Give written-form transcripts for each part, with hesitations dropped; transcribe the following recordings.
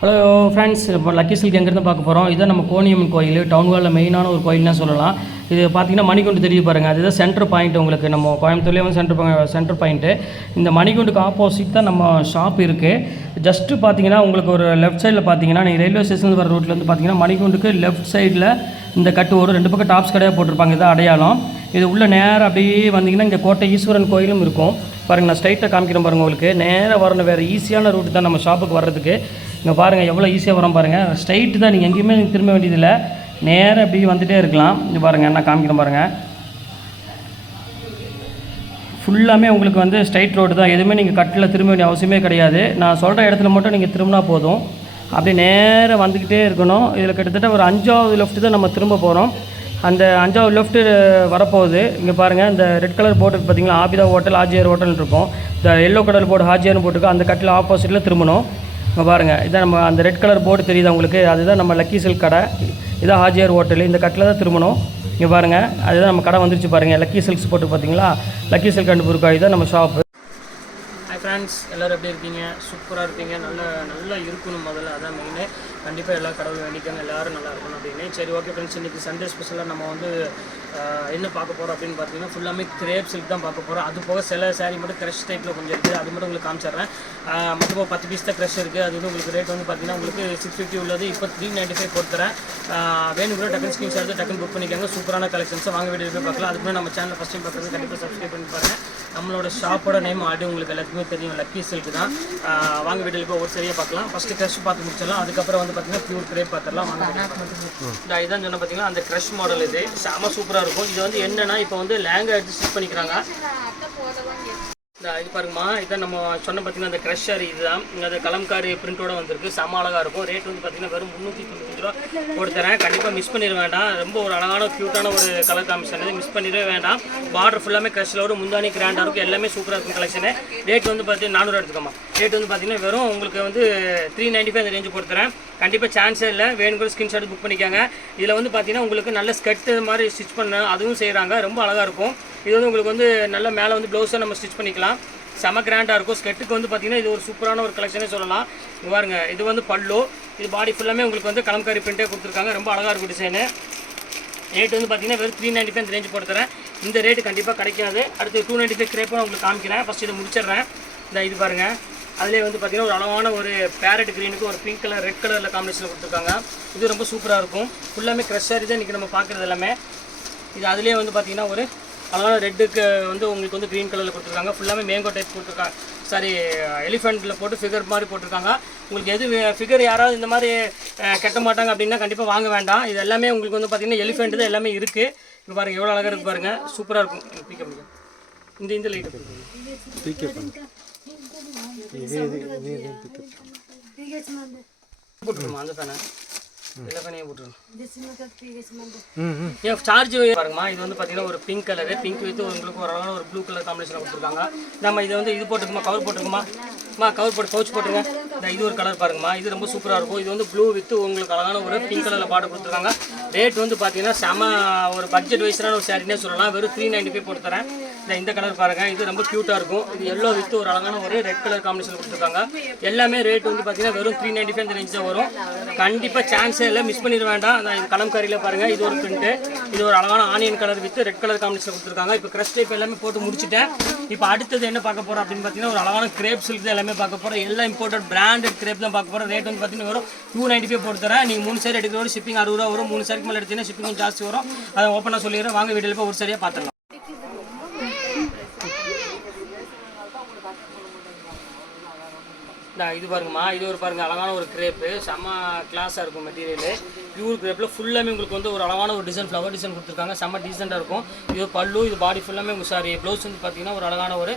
Hello friends, இப்போ lucky silk எங்கேருந்து பார்க்க போகிறோம். இதுதான் நம்ம கோணியம்மன் கோயில், டவுன் ஹாலில் மெயினான ஒரு கோயில்னு சொல்லலாம். இது பார்த்திங்கன்னா மணிகுண்டு தெரிய பாருங்கள், அதுதான் சென்டர் பாயிண்ட். உங்களுக்கு நம்ம கோயம்புத்தூர்லேயே வந்து சென்டர் பாயிண்ட்டு. இந்த மணிகுண்டுக்கு ஆப்போசிட் தான் நம்ம ஷாப் இருக்குது. ஜஸ்ட்டு பார்த்தீங்கன்னா உங்களுக்கு ஒரு லெஃப்ட் சைடில் பார்த்தீங்கன்னா நீங்கள் ரயில்வே ஸ்டேஷன் வர ரோட்லேருந்து பார்த்தீங்கன்னா மணிகுண்டுக்கு லெஃப்ட் சைடில் இந்த கட்டு ஒரு 2 பக்கம் டாப்ஸ் கடையாக போட்டிருப்பாங்க. இதான் அடையாளம். இது உள்ள நேராக அப்படியே வந்தீங்கன்னா இங்கே கோட்டை ஈஸ்வரன் கோயிலும் இருக்கும் பாருங்கள். நான் ஸ்ட்ரைட்டாக காமிக்கிறேன் பாருங்கள். உங்களுக்கு நேராக வரணும், வேறு ஈஸியான ரூட்டு தான் நம்ம ஷாப்புக்கு வர்றதுக்கு. இங்கே பாருங்கள் எவ்வளோ ஈஸியாக வரோம் பாருங்கள். ஸ்ட்ரைட்டு தான், நீங்கள் எங்கேயுமே திரும்ப வேண்டியதில்லை, நேராக அப்படி வந்துகிட்டே இருக்கலாம். இங்கே பாருங்கள், நான் காமிக்கிறேன் பாருங்கள். ஃபுல்லாமே உங்களுக்கு வந்து ஸ்ட்ரைட் ரோடு தான், எதுவுமே நீங்கள் கட்டில் திரும்ப வேண்டிய அவசியமே கிடையாது. நான் சொல்கிற இடத்துல மட்டும் நீங்கள் திரும்பினா போதும். அப்படியே நேராக வந்துக்கிட்டே இருக்கணும். இதில் கிட்டத்தட்ட ஒரு 5வது லெஃப்ட்டு தான் நம்ம திரும்ப போகிறோம். அந்த 5வது லெஃப்ட்டு வரப்போகுது. இங்கே பாருங்கள், இந்த ரெட் கலர் போர்டு பார்த்தீங்களா, ஆபிதா ஹோட்டல் ஹாஜியார் ஹோட்டல் இருக்கும். இந்த எல்லோ கலர் போர்டு ஹாஜியார்னு போட்டுருக்கோம். அந்த கட்டில் ஆப்போசிட்டில் திரும்பணும். இங்கே பாருங்கள், இதான் நம்ம அந்த ரெட் கலர் போர்டு தெரியுது உங்களுக்கு, அதுதான் நம்ம லக்கி சில்க் கடை. இதான் ஹாஜியார் ஹோட்டல். இந்த கட்டில் தான் திரும்பணும். இங்கே பாருங்கள், அதுதான் நம்ம கடை வந்துருச்சு பாருங்கள். லக்கி சில்க்ஸ் போட்டு பார்த்தீங்களா, லக்கி சில்க் அண்ட் புர்காய் தான் நம்ம ஷாப்பு. ஹாய் ஃப்ரெண்ட்ஸ், எல்லோரும் எப்படி இருக்கீங்க? சூப்பராக இருப்பீங்க. நல்லா இருக்கணும் முதல்ல, அதான் மெயின். கண்டிப்பாக எல்லா கடவுள் வேண்டிக்காங்க, எல்லோரும் நல்லா இருக்கணும் அப்படின்னு. சரி, ஓகே ஃப்ரெண்ட்ஸ், இன்றைக்கி சண்டே ஸ்பெஷலாக நம்ம வந்து என்ன பார்க்க போகிறோம் அப்படின்னு பார்த்தீங்கன்னா ஃபுல்லாமே கிரேப் சில்க் தான் பார்க்க போகிறோம். அது போக சில சாரீ மட்டும் க்ரஷ் டைப்பில் கொஞ்சம் இருக்குது, அது மட்டும் உங்களுக்கு காமிச்சிட்றேன். மொத்தமாக 10 பீஸ் தான் க்ரஷ் இருக்குது. அது வந்து உங்களுக்கு ரேட் வந்து பார்த்தீங்கன்னா உங்களுக்கு 650 உள்ளது, இப்போ 395 போட்டுறேன். வேணுங்கிற டக்குன் ஸ்கிரீன்ஷாட் எடுத்து டக்குன் புக் பண்ணிக்கோங்க. சூப்பரான கலெக்ஷன்ஸை வாங்க வீடியோ போய் பார்க்கலாம். அதுக்கு நம்ம சேனலில் ஃபஸ்ட் டைம் பார்க்குறது கண்டிப்பாக சப்ஸ்கிரைப் பண்ணி பாருங்கள். நம்மளோட ஷாப்போட நேம் ஆல்ரெடி உங்களுக்கு எல்லாத்துக்குமே தெரியும், லக்கி சில்க் தான். வாங்க வீடியோவில் போய் ஒரு சரியாக பார்க்கலாம். ஃபஸ்ட்டு க்ரஷ் பார்த்து முடிச்சிடலாம், அதுக்கப்புறம் வந்து பார்த்தீங்கன்னா பியூர் கிரேப் பார்த்துடலாம். வாங்க இதான் சொன்ன பார்த்தீங்கன்னா அந்த க்ரஷ் மாடல். இது செம சூப்பராக இருக்கும். இது வந்து என்னென்னா இப்போ வந்து லேங்கா எடுத்து ஸ்டிச் பண்ணிக்கிறாங்க. இது பாருங்கம்மா, இதான் நம்ம சொன்ன பார்த்தீங்கன்னா அந்த க்ரஷ் சாரி. இதுதான் அது கலம்காரி பிரிண்டோட வந்திருக்கு, செம அழகாக இருக்கும். ரேட் வந்து பார்த்தீங்கன்னா வெறும் 395 ரூபா கொடுத்துறேன். கண்டிப்பாக மிஸ் பண்ணிட வேண்டாம். ரொம்ப ஒரு அழகான க்யூட்டான ஒரு கலர் காம்பினேஷன், இது மிஸ் பண்ணிடவே வேண்டாம். பார்டர் ஃபுல்லாமே க்ரஷில் ஒரு முந்தானி கிராண்டாக இருக்கும், எல்லாமே சூப்பராக இருக்கும் கலெக்ஷனு. ரேட் வந்து பார்த்தீங்கன்னா 400 எடுத்துக்கோமா. ரேட் வந்து பார்த்தீங்கன்னா வெறும் உங்களுக்கு வந்து 395 அந்த ரேஞ்சு கொடுத்துறேன். கண்டிப்பாக சான்ஸே இல்லை, வேணுங்கிற ஸ்கிரீன்ஷாட் புக் பண்ணிக்காங்க. இதில் வந்து பார்த்தீங்கன்னா உங்களுக்கு நல்ல ஸ்கர்ட் மாதிரி ஸ்டிச் பண்ண அதுவும் செய்கிறாங்க, ரொம்ப அழகாக இருக்கும். இது வந்து உங்களுக்கு வந்து நல்ல மேலே வந்து ப்ளவுஸை நம்ம ஸ்டிச் பண்ணிக்கலாம், செம கிராண்டாக இருக்கும். ஸ்கெட்டுக்கு வந்து பார்த்தீங்கன்னா இது ஒரு சூப்பரான ஒரு கலெக்ஷனே சொல்லலாம். இங்கே பாருங்க, இது வந்து பல்லு, இது பாடி ஃபுல்லாமே உங்களுக்கு வந்து கலம்காரி பிரிண்டே கொடுத்துருக்காங்க, ரொம்ப அழகாக இருக்கும் டிசைனு. ரேட் வந்து பார்த்தீங்கன்னா வெறும் 395 இந்த ரேஞ்சு போட்டு தரேன். இந்த ரேட்டு கண்டிப்பாக கிடைக்காது. அடுத்து 295 கிரேப்பும் உங்களுக்கு காமிக்கிறேன். ஃபஸ்ட் இதை முடிச்சிடுறேன். இந்த இது பாருங்கள், அதிலே வந்து பார்த்தீங்கன்னா ஒரு அழகான ஒரு பேரட் க்ரீனுக்கு ஒரு பிங்க் கலர் ரெட் கலரில் காம்பினேஷனில் கொடுத்துருக்காங்க. இது ரொம்ப சூப்பராக இருக்கும். ஃபுல்லாமே க்ரஷ் சாரி தான் இன்றைக்கி நம்ம பார்க்குறது எல்லாமே. இது அதிலே வந்து பார்த்தீங்கன்னா ஒரு அழகான ரெட்டுக்கு வந்து உங்களுக்கு வந்து க்ரீன் கலரில் கொடுத்துருக்காங்க. ஃபுல்லாமே மேங்கோ டைப் கொடுத்துருக்காங்க, சாரி எலிஃபெண்ட்டில் போட்டு ஃபிகர் மாதிரி போட்டிருக்காங்க. உங்களுக்கு எது ஃபிகர் யாராவது இந்த மாதிரி கட்ட மாட்டாங்க அப்படின்னா கண்டிப்பாக வாங்க வேண்டாம். இது எல்லாமே உங்களுக்கு வந்து பார்த்தீங்கன்னா எலிஃபெண்ட் தான் எல்லாமே இருக்குது. இப்போ பாருங்கள் எவ்வளோ அழகாக இருக்குது பாருங்கள், சூப்பராக இருக்கும். பீக்க முடியும் இந்த லைட்டு போட்டுருமா அந்த ஃபேனை சார்ஜ் பாருங்கம்மா. இது வந்து பார்த்தீங்கன்னா ஒரு பிங்க் கலரு, பிங்க் வித் உங்களுக்கு ஒரு அழகான ஒரு ப்ளூ கலர் காம்பினேஷன் கொடுத்துருக்காங்க. நம்ம இதை வந்து இது போட்டுக்குமா, கவர் போட்டுக்குமா, கவர் போட்டு பவுச் போட்டுருங்க. இது ஒரு கலர் பாருங்கம்மா, இது ரொம்ப சூப்பராக இருக்கும். இது வந்து ப்ளூ வித் உங்களுக்கு அழகான ஒரு பிங்க் கலரில் பாட்டு கொடுத்துருக்காங்க. ரேட் வந்து பார்த்தீங்கன்னா செம ஒரு பட்ஜெட் வைஸான ஒரு சாரினே சொல்லலாம். வெறும் 395 போட்டு தரேன். இந்த கலர் பாருங்கள், இது ரொம்ப க்யூட்டாக இருக்கும். இது எல்லோ வித் ஒரு அழகான ஒரு ரெட் கலர் காம்பினேஷன் கொடுத்துருக்காங்க. எல்லாமே ரேட் வந்து பார்த்தீங்கன்னா வெறும் 395 இந்த ரேஞ்ச் தான் வரும். கண்டிப்பாக சான்ஸே இல்லை, மிஸ் பண்ணிட வேண்டாம். நான் இது கலம்காரியில் பாருங்கள், இது ஒரு பிரிண்ட்டு, இது ஒரு அழகான onion colour with red colour combination கொடுத்துருக்காங்க. இப்போ க்ரஷ் டைப் எல்லாமே போட்டு முடிச்சுட்டேன். இப்போ அடுத்தது என்ன பார்க்க போகிறோம் அப்படின்னு பார்த்தீங்கன்னா ஒரு அழகான கிரேப் சில்க் தான் எல்லாமே பார்க்க போகிறோம். எல்லாம் இம்போர்ட்டட் பிராண்டட் கிரேப் தான் பார்க்க போகிறோம். ரேட் வந்து பார்த்தீங்கன்னா வெறும் 295 போட்டு தரேன். நீங்கள் 3 சாரி எடுக்கிறோட ஷிப்பிங் 60 ரூபா வரும். 3 சாரிக்கு மேலே எடுத்தீங்கன்னா ஷிப்பிங் ஜாஸ்தி வரும். அதை ஓப்பனாக சொல்லிடுறேன். வாங்க வீடியோவில் போய் ஒரு சரியாக பார்த்துடலாம். இது பாருங்கம்மா, இது ஒரு பாருங்கள் அழகான ஒரு கிரேப்பு, செம்ம கிளாஸாக இருக்கும் மெட்டீரியலு. பியூர் கிரேப்பில் ஃபுல்லாமே உங்களுக்கு வந்து ஒரு அழகான ஒரு டிசைன், ஃப்ளவர் டிசைன் கொடுத்துருக்காங்க, செம்ம டீசெண்டாக இருக்கும். இது பல்லு, இது பாடி ஃபுல்லாமே உங்களுக்கு சாரி ப்ளவுஸ் வந்து பார்த்தீங்கன்னா ஒரு அழகான ஒரு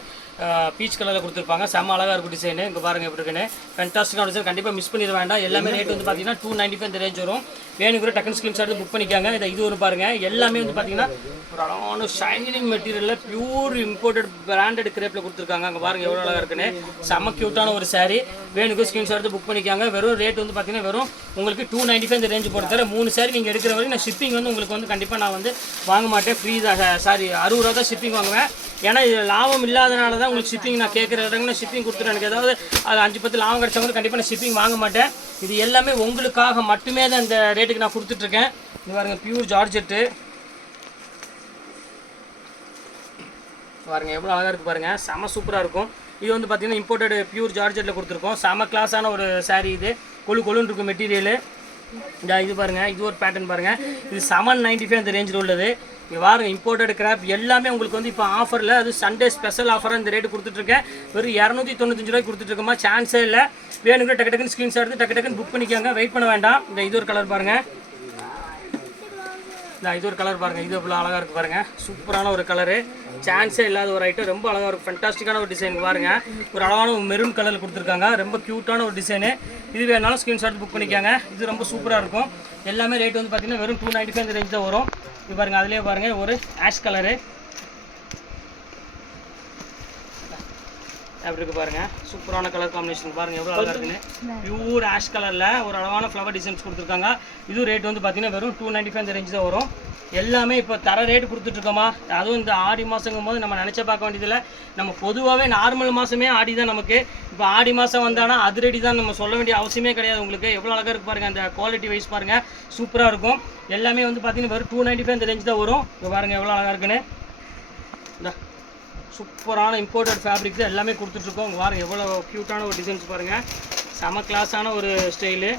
பீச் கலரில் கொடுத்துருப்பாங்க, செம்ம அழகாக இருக்கும் டிசைனு. இங்கே பாருங்கள் எப்படி இருக்குன்னு, ஃபேன்டாஸ்டிக்கான டிசைன். கண்டிப்பாக மிஸ் பண்ணிட வேண்டாம். எல்லாமே ரேட் வந்து பார்த்தீங்கன்னா 295 இந்த ரேஞ்ச் வரும். வேணுங்கிற டக்குன் ஸ்கிரீன்ஷாட் புக் பண்ணிக்காங்க. இது ஒரு பாருங்கள், எல்லாமே வந்து பார்த்தீங்கன்னா ஒரு அழகான ஷைனிங் மெட்டீரியலில் பியூர் இம்போர்ட்டட் பிராண்டட் கிரேப்பில் கொடுத்துருக்காங்க. அங்கே பாருங்கள் எவ்வளோ அழகாக இருக்குன்னு, செம்ம க்யூட்டான ஒரு சாரி. வேணுக்கு ஸ்கிரீன்ஷாட் எடுத்து புக் பண்ணிக்காங்க. வெறும் ரேட் வந்து பார்த்தீங்கன்னா வெறும் உங்களுக்கு 295 இந்த ரேஞ்சு போட்டு தரேன். 3 சாரி நீங்கள் எடுக்கிற வரைக்கும் நான் ஷிப்பிங் வந்து உங்களுக்கு வந்து கண்டிப்பாக நான் வந்து வாங்க மாட்டேன், ஃப்ரீ தான். சாரி 60 ரூபா தான் ஷிப்பிங் வாங்குவேன். ஏன்னா இது லாபம் இல்லாதனால தான் உங்களுக்கு ஷிப்பிங் நான் கேட்குற இடங்கள்ல ஷிப்பிங் கொடுத்துருவேன். எனக்கு ஏதாவது அது 5-10 லாபம் கிடச்சவங்க கண்டிப்பாக நான் ஷிப்பிங் வாங்க மாட்டேன். இது எல்லாமே உங்களுக்காக மட்டுமே தான் இந்த ரேட்டுக்கு நான் கொடுத்துட்ருக்கேன். இது பாருங்கள் பியூர் ஜார்ஜெட்டு பாருங்கள் எவ்வளோ அழகாக இருக்குது பாருங்கள், செம சூப்பராக இருக்கும். இது வந்து பார்த்திங்கன்னா இம்போர்ட்டட் பியூர் ஜார்ஜெட்டில் கொடுத்துருக்கோம். செம கிளாஸான ஒரு சாரீ. இது கொழுன்னு இருக்கும் மெட்டீரியலு. இந்த இது பாருங்கள், இது ஒரு பேட்டர்ன் பாருங்கள், இது 795 அந்த ரேஞ்சில் உள்ளது. இங்கே பாருங்கள் இம்போர்ட்டட் கிராப் எல்லாமே உங்களுக்கு வந்து இப்போ ஆஃபரில், அது சண்டே ஸ்பெஷல் ஆஃபராக இந்த ரேட்டு கொடுத்துட்ருக்கேன். வெறும் 295 ரூபாய்க்கு கொடுத்துட்ருக்கோமா, சான்ஸே இல்லை. வேணுங்கிற டக்கு டக்குன்னு ஸ்க்ரீன்ஷாட் எடுத்து டக்கு டக்குன்னு புக் பண்ணிக்கோங்க, வெயிட் பண்ண வேண்டாம். இந்த இது ஒரு கலர் பாருங்கள், இது ஒரு கலர் பாருங்கள், இது எவ்வளோ அழகாக இருக்குது பாருங்கள், சூப்பரான ஒரு கலரு, சான்ஸே இல்லாத ஒரு ஐட்டம், ரொம்ப அழகாக இருக்கும், ஃபென்டாஸ்டிக்கான ஒரு டிசைன் பாருங்கள். ஒரு அழகான மெரூன் கலரில் கொடுத்துருக்காங்க, ரொம்ப க்யூட்டான ஒரு டிசைனு. இது வேணாலும் ஸ்க்ரீன்ஷாட் புக் பண்ணிக்காங்க. இது ரொம்ப சூப்பராக இருக்கும். எல்லாமே ரேட் வந்து பார்த்திங்கன்னா வெறும் 295 இந்த ரேஞ்ச் தான் வரும். இது பாருங்கள், அதிலே பாருங்கள் ஒரு ஆஷ் கலரு அப்படி இருக்குது பாருங்கள், சூப்பரான கலர் காம்பினேஷன் பாருங்கள் எவ்வளோ அழகாக இருக்குன்னு. பியூர் ஆஷ் கலரில் ஒரு அழகான ஃப்ளவர் டிசைன்ஸ் கொடுத்துருக்காங்க. இது ரேட் வந்து பார்த்திங்கன்னா வெறும் 295 இந்த ரேஞ்ச் தான் வரும். எல்லாமே இப்போ தர ரேட்டு கொடுத்துட்ருக்கோமா, அதுவும் இந்த ஆடி மாதங்கும் போது நம்ம நினச்ச பார்க்க வேண்டியதில்லை. நம்ம பொதுவாகவே நார்மல் மாதமே ஆடி தான் நமக்கு. இப்போ ஆடி மாதம் வந்தானா அதிரடி தான், நம்ம சொல்ல வேண்டிய அவசியமே கிடையாது. உங்களுக்கு எவ்வளோ அழகாக இருக்குது பாருங்கள், அந்த குவாலிட்டி வைஸ் பாருங்கள் சூப்பராக இருக்கும். எல்லாமே வந்து பார்த்திங்கன்னா வெறும் 295 இந்த ரேஞ்ச் தான் வரும். இப்போ பாருங்கள் எவ்வளோ அழகாக இருக்குன்னு. இந்த சூப்பரான இம்போர்ட்டட் ஃபேப்ரிக்ஸ் எல்லாமே கொடுத்துட்ருக்கோம். உங்கள் பாருங்கள் எவ்வளோ க்யூட்டான ஒரு டிசைன்ஸ் பாருங்கள், செம கிளாஸான ஒரு ஸ்டைலு.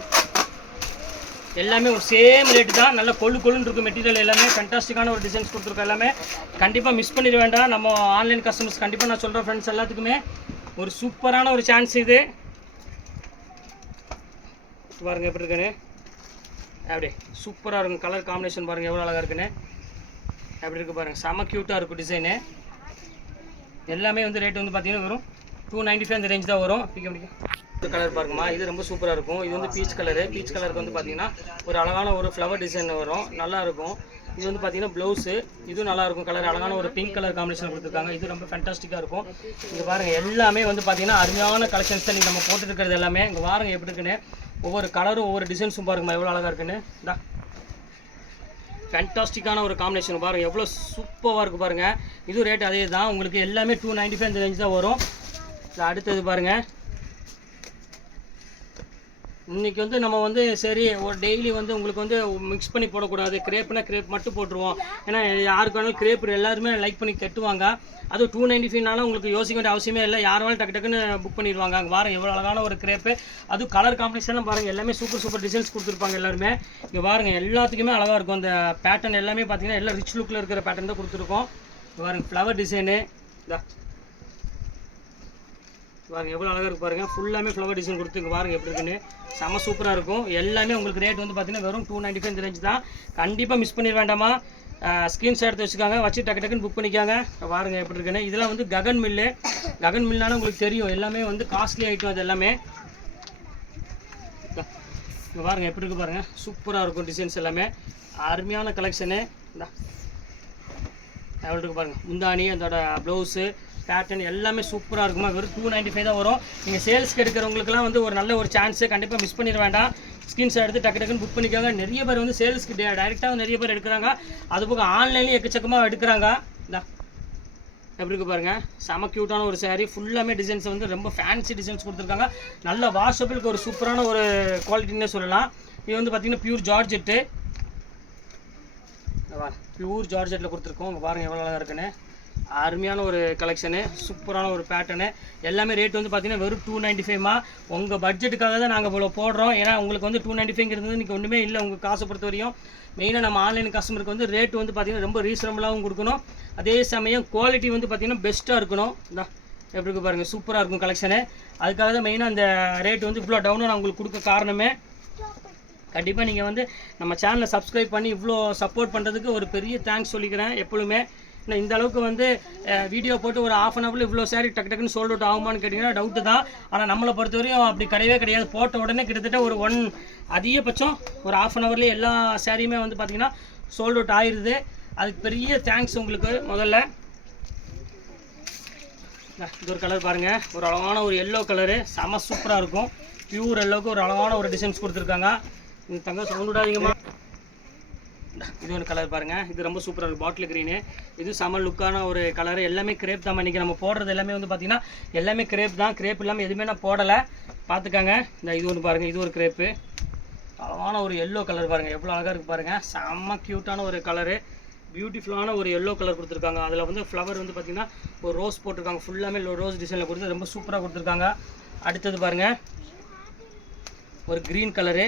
எல்லாமே ஒரு சேம் ரேட்டு தான், நல்ல கொழுன்னு இருக்கும் மெட்டீரியல், எல்லாமே ஃபேன்டாஸ்டிக்கான ஒரு டிசைன்ஸ் கொடுத்துருக்கோம். எல்லாமே கண்டிப்பாக மிஸ் பண்ணிட வேண்டாம். நம்ம ஆன்லைன் கஸ்டமர்ஸ் கண்டிப்பாக நான் சொல்கிறேன் ஃப்ரெண்ட்ஸ் எல்லாத்துக்குமே ஒரு சூப்பரான ஒரு சான்ஸ் இது. பாருங்கள் எப்படி இருக்குன்னு, அப்படியே சூப்பராக இருக்கும். கலர் காம்பினேஷன் பாருங்கள் எவ்வளோ அழகாக இருக்குன்னு, அப்படி இருக்குது பாருங்கள், செம க்யூட்டாக இருக்கும் டிசைனு. எல்லாமே வந்து ரேட் வந்து பார்த்தீங்கன்னா வெறும் 295 இந்த ரேஞ்ச் தான் வரும். இந்த கலர் பாருங்கம்மா, இது ரொம்ப சூப்பராக இருக்கும். இது வந்து பீச் கலரு. பீச் கலருக்கு வந்து பார்த்தீங்கன்னா ஒரு அழகான ஒரு ஃப்ளவர் டிசைன் வரும், நல்லாயிருக்கும். இது வந்து பார்த்தீங்கன்னா ப்ளவுஸு, இதுவும் நல்லாயிருக்கும். கலர் அழகான ஒரு பிங்க் கலர் காம்பினேஷன் கொடுத்துருக்காங்க. இது ரொம்ப ஃபேன்டாஸ்டிக்காக இருக்கும். இங்கே பாருங்கள் எல்லாமே வந்து பார்த்தீங்கன்னா அருமையான கலெக்ஷன்ஸ் தான் நீங்கள் நம்ம போட்டுருக்கிறது எல்லாமே. இங்கே பாருங்கள் எப்படி இருக்குன்னு, ஒவ்வொரு கலரும் ஒவ்வொரு டிசைன்ஸும் பாருங்கம்மா எவ்வளோ அழகாக இருக்குன்னு. இந்தா ஃபேன்டாஸ்டிக்கான ஒரு காம்பினேஷன் பாருங்கள் எவ்வளோ சூப்பராக இருக்குது பாருங்கள். இது ரேட் அதே தான், உங்களுக்கு எல்லாமே 295 இந்த ரேஞ்ச் தான் வரும். அடுத்தது பாருங்கள், இன்றைக்கி வந்து நம்ம வந்து சரி ஒரு டெய்லி வந்து உங்களுக்கு வந்து மிக்ஸ் பண்ணி போடக்கூடாது, கிரேப்னா கிரேப் மட்டும் போட்டுருவோம். ஏன்னா யாருக்கு வேணாலும் கிரேப் எல்லாருமே லைக் பண்ணி கட்டுவாங்க. அதுவும் 295னால உங்களுக்கு யோசிக்க வேண்டிய அவசியமே இல்லை, யார் வேணாலும் டக்கு டக்குன்னு புக் பண்ணிடுவாங்க. அங்கே பாருங்கள் எவ்வளோ அழகான ஒரு கிரேப்பு, அதுவும் கலர் காம்பினேஷன்லாம் பாருங்கள் எல்லாமே சூப்பர் டிசைன்ஸ் கொடுத்துருப்பாங்க எல்லாருமே. இங்கே பாருங்கள் எல்லாத்துக்குமே அழகாக இருக்கும். அந்த பேட்டர்ன் எல்லாமே பார்த்தீங்கன்னா எல்லாம் ரிச் லுக்கில் இருக்கிற பேட்டர்ன் தான் கொடுத்துருக்கோம். இங்கே பாருங்கள் ஃப்ளவர் டிசைனு, பாருங்கள் எவ்வளோ அழகாக இருக்குது பாருங்கள், ஃபுல்லாமே ஃப்ளவர் டிசைன் கொடுத்து இங்கே பாருங்கள் எப்படி இருக்குன்னு, செம சூப்பராக இருக்கும். எல்லாமே உங்களுக்கு ரேட் வந்து பார்த்தீங்கன்னா வெறும் 295 இந்த ரேஞ்ச் தான். கண்டிப்பாக மிஸ் பண்ணிட வேண்டாமா, ஸ்க்ரீன்ஷாட் எடுத்து வச்சுக்காங்க, வச்சு டக்கு டக்குன்னு புக் பண்ணிக்காங்க. பாருங்கள் எப்படி இருக்குன்னு. இதெல்லாம் வந்து ககன் மில்லுனாலும் உங்களுக்கு தெரியும், எல்லாமே வந்து காஸ்ட்லி ஐட்டம். அது எல்லாமே இங்கே பாருங்கள் எப்படி இருக்குது பாருங்கள், சூப்பராக இருக்கும் டிசைன்ஸ் எல்லாமே, அருமையான கலெக்ஷனு. எவ்வளோ இருக்குது பாருங்கள், முந்தானி அதோட ப்ளவுஸு பேட்டர்ன் எல்லாமே சூப்பராக இருக்குமா. வெறும் 295 தான் வரும். நீங்கள் சேல்ஸ்க்கு எடுக்கிறவங்களுக்குலாம் வந்து ஒரு நல்ல ஒரு சான்ஸு, கண்டிப்பாக மிஸ் பண்ணிட வேண்டாம். ஸ்க்ரீன்ஷாட் எடுத்து டக்கு டக்குன்னு புக் பண்ணிக்காங்க. நிறைய பேர் வந்து சேல்ஸ்க்கு டைரெக்டாக நிறைய பேர் எடுக்கிறாங்க, அதுபோக ஆன்லைன்லேயும் எக்கச்சக்கமாக எடுக்கிறாங்க. எப்படி இருக்குது பாருங்கள், செம க்யூட்டான ஒரு சாரீ, ஃபுல்லாமே டிசைன்ஸ் வந்து ரொம்ப ஃபேன்சி டிசைன்ஸ் கொடுத்துருக்காங்க. நல்ல வாஷபிளுக்கு ஒரு சூப்பரான ஒரு குவாலிட்டின்னே சொல்லலாம். இது வந்து பார்த்திங்கன்னா பியூர் ஜார்ஜெட்டு, பியூர் ஜார்ஜெட்டில் கொடுத்துருக்கோம். உங்கள் பாருங்கள் எவ்வளோ அழகாக இருக்குன்னு, அருமையான ஒரு கலெக்ஷனு, சூப்பரான ஒரு பேட்டர்னு. எல்லாமே ரேட் வந்து பார்த்தீங்கன்னா வெறும் 295மா. உங்கள் பட்ஜெட்டுக்காக தான் நாங்கள் இவ்வளோ போடுறோம். ஏன்னா உங்களுக்கு வந்து 295ங்கிறது இன்றைக்கி ஒன்றுமே இல்லை உங்கள் காசை பொறுத்த வரையும். மெயினாக நம்ம ஆன்லைன் கஸ்டமருக்கு வந்து ரேட் வந்து பார்த்திங்கன்னா ரொம்ப ரீசனபிளாகவும் கொடுக்கணும், அதே சமயம் குவாலிட்டி வந்து பார்த்திங்கன்னா பெஸ்ட்டாக இருக்கணும். எப்படி இருக்குது பாருங்கள், சூப்பராக இருக்கும் கலெக்ஷனு. அதுக்காக தான் மெயினாக அந்த ரேட் வந்து இவ்வளோ டவுனாக நான் உங்களுக்கு கொடுக்க காரணமே. கண்டிப்பாக நீங்கள் வந்து நம்ம சேனலை சப்ஸ்கிரைப் பண்ணி இவ்வளோ சப்போர்ட் பண்ணுறதுக்கு ஒரு பெரிய தேங்க்ஸ் சொல்லிக்கிறேன் எப்பொழுதுமே. இந்த அளவுக்கு வந்து வீடியோ போட்டு ஒரு ½ அன் ஹவரில் இவ்வளோ சாரி டக்கு டக்குன்னு சோல்ட் அவுட் ஆகுமான்னு கேட்டிங்கன்னா டவுட்டு தான். ஆனால் நம்மளை பொறுத்தவரையும் அப்படி கிடையாது. போட்ட உடனே கிட்டத்தட்ட ஒரு அதிகபட்சம் ஒரு ½ அன் ஹவர்லேயே எல்லா சாரியுமே வந்து பார்த்திங்கன்னா சோல்ட் அவுட் ஆயிடுது. அதுக்கு பெரிய தேங்க்ஸ் உங்களுக்கு. முதல்ல இது ஒரு கலர் பாருங்கள், ஒரு அழகான ஒரு எல்லோ கலரு, செம சூப்பராக இருக்கும். பியூர் எல்லோவுக்கு ஒரு அழகான ஒரு டிசைன்ஸ் கொடுத்துருக்காங்க. இந்த தங்க சவுண்ட் விடாதீங்கம்மா. இது ஒரு கலர் பாருங்கள், இது ரொம்ப சூப்பராக இருக்குது பாட்டில் க்ரீனு. இது செம லுக்கான ஒரு கலரு. எல்லாமே கிரேப் தான். இன்றைக்கி நம்ம போடுறது எல்லாமே வந்து பார்த்திங்கன்னா எல்லாமே கிரேப் தான். கிரேப் இல்லாமல் எதுவுமே நான் போடலை, பார்த்துக்காங்க. இந்த இது ஒன்று பாருங்கள், இது ஒரு கிரேப்பு. அழகான ஒரு எல்லோ கலர் பாருங்கள், எவ்வளோ அழகாக இருக்குது பாருங்கள். செம்ம க்யூட்டான ஒரு கலரு, பியூட்டிஃபுல்லான ஒரு எல்லோ கலர் கொடுத்துருக்காங்க. அதில் வந்து ஃப்ளவர் வந்து பார்த்திங்கன்னா ஒரு ரோஸ் போட்டிருக்காங்க. ஃபுல்லாமே ரோஸ் டிசைனில் கொடுத்து ரொம்ப சூப்பராக கொடுத்துருக்காங்க. அடுத்தது பாருங்கள், ஒரு க்ரீன் கலரு,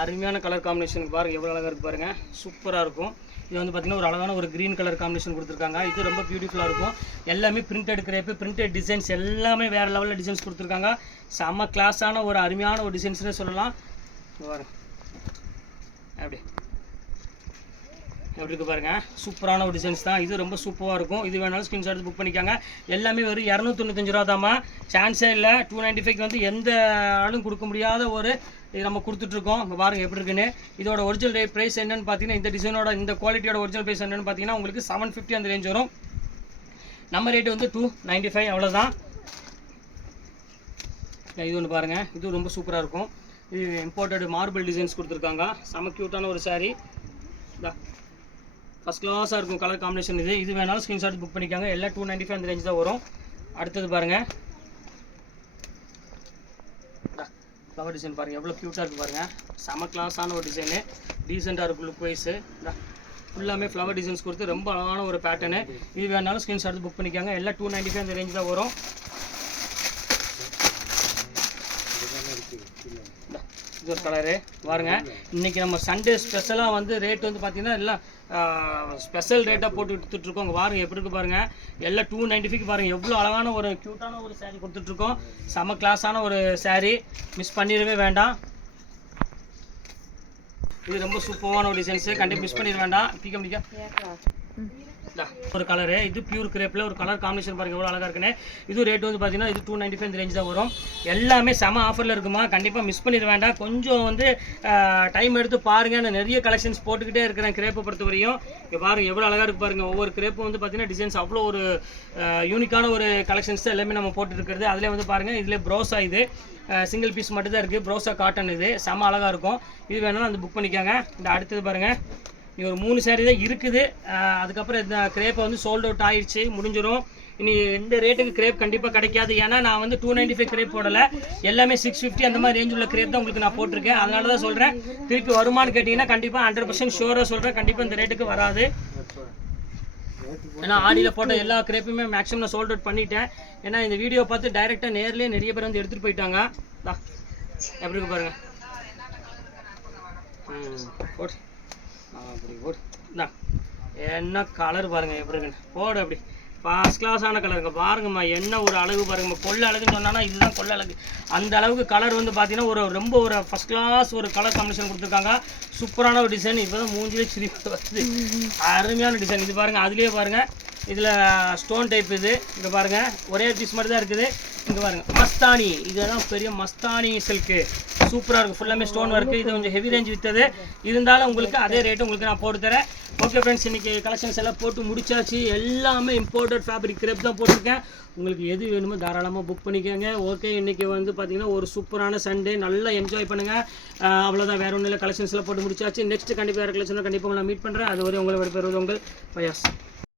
அருமையான கலர் காம்பினேஷன் பாருங்கள், எவ்வளோ அழகாக இருக்குது பாருங்கள், சூப்பராக இருக்கும். இது வந்து பார்த்திங்கன்னா ஒரு அழகான ஒரு க்ரீன் கலர் காம்பினேஷன் கொடுத்துருக்காங்க. இது ரொம்ப பியூட்டிஃபுல்லாக இருக்கும். எல்லாமே பிரிண்டட் கிரேப்பு, பிரிண்டட் டிசைன்ஸ் எல்லாமே வேறு லெவலில் டிசைன்ஸ் கொடுத்துருக்காங்க. செம்ம கிளாஸான ஒரு அருமையான ஒரு டிசைன்ஸ்னு சொல்லலாம். பாருங்க அப்படி எப்படி இருக்குது பாருங்கள், சூப்பரான ஒரு டிசைன்ஸ் தான். இது ரொம்ப சூப்பராக இருக்கும். இது வேணாலும் ஸ்க்ரீன்ஷாட் புக் பண்ணிக்காங்க. எல்லாமே வெறும் 295 ரூபா தாம்மா, சான்ஸே இல்லை. 295 வந்து எந்த ஆளும் கொடுக்க முடியாத ஒரு இது நம்ம கொடுத்துட்ருக்கோம். இங்கே பாருங்கள் எப்படி இருக்குன்னு. இதோட ஒரிஜினல் ப்ரைஸ் என்னென்னு பார்த்தீங்கன்னா, இந்த டிசைனோட இந்த குவாலிட்டியோட ஒரிஜினல் ப்ரைஸ் என்னென்னு பார்த்தீங்கன்னா உங்களுக்கு 750 அந்த ரேஞ்ச் வரும். நம்ம ரேட்டு வந்து 295 அவ்வளோதான். இது ஒன்று பாருங்கள், இது ரொம்ப சூப்பராக இருக்கும். இது இம்போர்ட்டட் மார்பிள் டிசைன்ஸ் கொடுத்துருக்காங்க. செம க்யூட்டான ஒரு சாரீ, ஃபஸ்ட் கிளாஸாக இருக்கும் கலர் காம்பினேஷன். இது வேணாலும் ஸ்க்ரீன்ஷாட் புக் பண்ணிக்காங்க. எல்லாம் 295 அந்த ரேஞ்ச் தான் வரும். அடுத்தது பாருங்கள், ஃப்ளவர் டிசைன் பாருங்கள், எவ்வளோ க்யூட்டாக இருக்குது பாருங்கள். செம கிளாஸான ஒரு டிசைனு, டீசெண்டாக இருக்கும் லுக் வைஸு. ஃபுல்லாமே ஃப்ளவர் டிசைன்ஸ் கொடுத்து ரொம்ப அழகான ஒரு பேட்டர்னு. இது வேணாலும் ஸ்க்ரீன்ஷாட் புக் பண்ணிக்காங்க. எல்லாம் 295 அந்த ரேஞ்ச் தான் வரும். இது ஒரு கலரு பாருங்கள். இன்றைக்கி நம்ம சண்டே ஸ்பெஷலாக வந்து ரேட் வந்து பார்த்திங்கன்னா எல்லாம் ஸ்பெஷல் ரேட்டாக போட்டு கொடுத்துட்ருக்கோம். அங்கே பாருங்கள் எப்படி இருக்குது பாருங்கள், எல்லாம் 295 பாருங்கள். எவ்வளோ அழகான ஒரு க்யூட்டான ஒரு சாரீ கொடுத்துட்ருக்கோம். செம கிளாஸான ஒரு சாரீ, மிஸ் பண்ணிடவே வேண்டாம். இது ரொம்ப சூப்பரான ஒரு டிசைன்ஸு, கண்டிப்பாக மிஸ் பண்ணிட வேண்டாம். பிக்க முடியும் ஒரு கலரு. இது பியூர் கிரேப்பில் ஒரு கலர் காம்பினேஷன் பாருங்கள், எவ்வளோ அழகாக இருக்குன்னு. இது ரேட் வந்து பார்த்தீங்கன்னா இது 295 இந்த ரேஞ்ச் தான் வரும். எல்லாமே செம ஆஃபரில் இருக்குமா, கண்டிப்பாக மிஸ் பண்ணிட வேண்டாம். கொஞ்சம் வந்து டைம் எடுத்து பாருங்கள். நான் நிறைய கலெக்ஷன்ஸ் போட்டுக்கிட்டே இருக்கிறேன் கிரேப்பை பொறுத்த வரையும். இங்கே பாருங்கள் எவ்வளோ அழகாக இருக்குது பாருங்கள். ஒவ்வொரு கிரேப்பும் வந்து பார்த்தீங்கன்னா டிசைன்ஸ் அவ்வளோ ஒரு யூனிக்கான ஒரு கலெக்ஷன்ஸ் தான் எல்லாமே நம்ம போட்டுருக்கிறது. அதில் வந்து பாருங்கள், இதில் ப்ரோஸா, இது சிங்கிள் பீஸ் மட்டும் தான் இருக்குது. ப்ரோஸா காட்டன், இது செம அழகாக இருக்கும். இது வேணாலும் வந்து புக் பண்ணிக்காங்க. இந்த அடுத்தது பாருங்கள், இனி ஒரு 3 சாரீ தான் இருக்குது. அதுக்கப்புறம் இந்த கிரேப்பை வந்து சோல்ட் அவுட் ஆயிடுச்சு, முடிஞ்சிடும். இனி இந்த ரேட்டுக்கு கிரேப் கண்டிப்பாக கிடைக்காது. ஏன்னா நான் வந்து 295 கிரேப் போடலை, எல்லாமே 650 அந்த மாதிரி ரேஞ்ச் உள்ள கிரேப் தான் உங்களுக்கு நான் போட்டிருக்கேன். அதனால தான் சொல்கிறேன். திருப்பி வருமானு கேட்டிங்கன்னா கண்டிப்பாக 100% ஷூராக சொல்கிறேன், கண்டிப்பாக இந்த ரேட்டுக்கு வராது. ஏன்னா ஆடியில் போட்ட எல்லா கிரேப்புமே மேக்ஸிமம் நான் சோல்ட் அவுட் பண்ணிட்டேன். ஏன்னா இந்த வீடியோ பார்த்து டைரெக்டாக நேர்லேயே நிறைய பேர் வந்து எடுத்துகிட்டு போயிட்டாங்க. எப்படி இருக்கு பாருங்கள். போடு அப்படி போடு. என்ன கலர் பாருங்கள் எப்படி இருக்குன்னு. போடு அப்படி ஃபர்ஸ்ட் கிளாஸான கலருங்க பாருங்கம்மா. என்ன ஒரு அழகு பாருங்கம்மா. கொள்ள அழகுன்னு சொன்னான்னா இதுதான் கொள்ள அழகு. அந்த அளவுக்கு கலர் வந்து பார்த்தீங்கன்னா ஒரு ரொம்ப ஒரு ஃபஸ்ட் கிளாஸ் ஒரு கலர் காம்பினேஷன் கொடுத்துருக்காங்க. சூப்பரான ஒரு டிசைன். இப்போ தான் மூஞ்சிலே சிரிப்பு வருது. அருமையான டிசைன். இது பாருங்கள், அதுலேயே பாருங்கள், இதில் ஸ்டோன் டைப். இது இங்கே பாருங்கள், ஒரே பீஸ் மட்டும் தான் இருக்குது. இங்கே பாருங்கள், மஸ்தானி, இதெல்லாம் பெரிய மஸ்தானி சில்க்கு சூப்பராக இருக்குது. ஃபுல்லாமே ஸ்டோன் ஒர்க்கு. இது கொஞ்சம் ஹெவி ரேஞ்ச் விற்றது, இருந்தாலும் உங்களுக்கு அதே ரேட்டு உங்களுக்கு நான் போட்டு தரேன். ஓகே ஃப்ரெண்ட்ஸ், இன்றைக்கி கலெக்ஷன்ஸ் எல்லாம் போட்டு முடிச்சாச்சு. எல்லாமே இம்போர்ட்டட் ஃபேப்ரிக் கிரேப் தான் போட்டிருக்கேன். உங்களுக்கு எது வேணுமோ தாராளமாக புக் பண்ணிக்கோங்க. ஓகே, இன்றைக்கி வந்து பார்த்திங்கன்னா ஒரு சூப்பரான சண்டே, நல்லா என்ஜாய் பண்ணுங்கள். அவ்வளோதான், வேறு ஒன்றும் இல்லை. கலெக்ஷன்ஸ் எல்லாம் போட்டு முடிச்சாச்சு. நெக்ஸ்ட் கண்டிப்பாக வேறு கலெக்ஷனில் கண்டிப்பாக உங்களை மீட் பண்ணுறேன். அது வரை உங்களை விடைபெறுவது உங்கள் பயாஸ்.